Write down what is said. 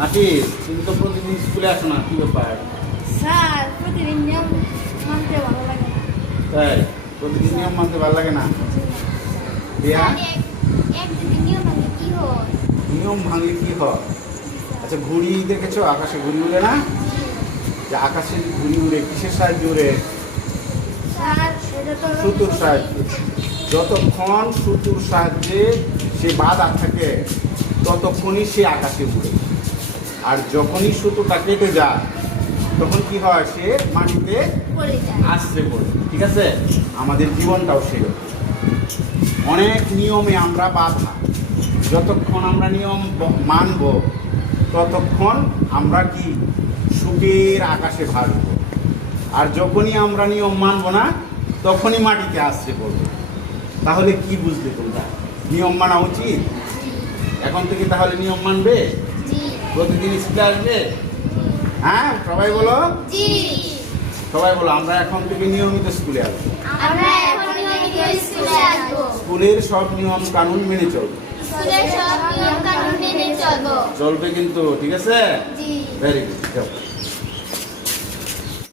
নাকি তুমি তো প্রতিদিন স্কুলে আসো না, কি ব্যাপার? স্যার প্রতিদিন নিয়ম মানতে ভালো লাগে না। তাই প্রতিদিন নিয়ম মানতে ভালো লাগে না? রিয়া, একদিন নিয়ম মানলে কি হয়? নিয়ম ভাঙলে কি হয়? আচ্ছা, ঘুড়ি দেখেছো? আকাশে ঘুড়ি উড়ে না? যে আকাশে ঘুড়ি উড়ে কিসের সাহায্যে উড়ে? স্যার সেটা তো সুতোর সাহায্যে। যতক্ষণ সুতোর সাহায্যে সে বাঁধা থাকে ততক্ষণই সে আকাশে উড়ে। আর যখনই সুতোটা কেটে যায় তখন কি হয়? সে মাটিতে পড়ে যায়। আশ্রে পড়ে। ঠিক আছে, আমাদের জীবনটাও সেরকম। অনেক নিয়মে আমরা বাধা। যতক্ষণ আমরা নিয়ম মানব ততক্ষণ আমরা কি সুখের আকাশে ভাসব। আর যখনই আমরা নিয়ম মানব না তখনই মাটিতে আশ্রে পড়ব। তাহলে কি বুঝলে তোমরা? নিয়ম মানা উচিত। এখন থেকে তাহলে নিয়ম মানবে, জি প্রতিদিন স্কুলে আসবে। হ্যাঁ, সবাই বলো, জি সবাই বলো আমরা এখন থেকে নিয়মিত স্কুলে আসবো। আমরা এখন নিয়মিত স্কুলে আসবো। স্কুলের সব নিয়ম কানুন মেনে চলবে। স্কুলের সব নিয়ম কানুন মেনে চলবো। চলবে কিন্তু, ঠিক আছে? জি ভেরি গুড।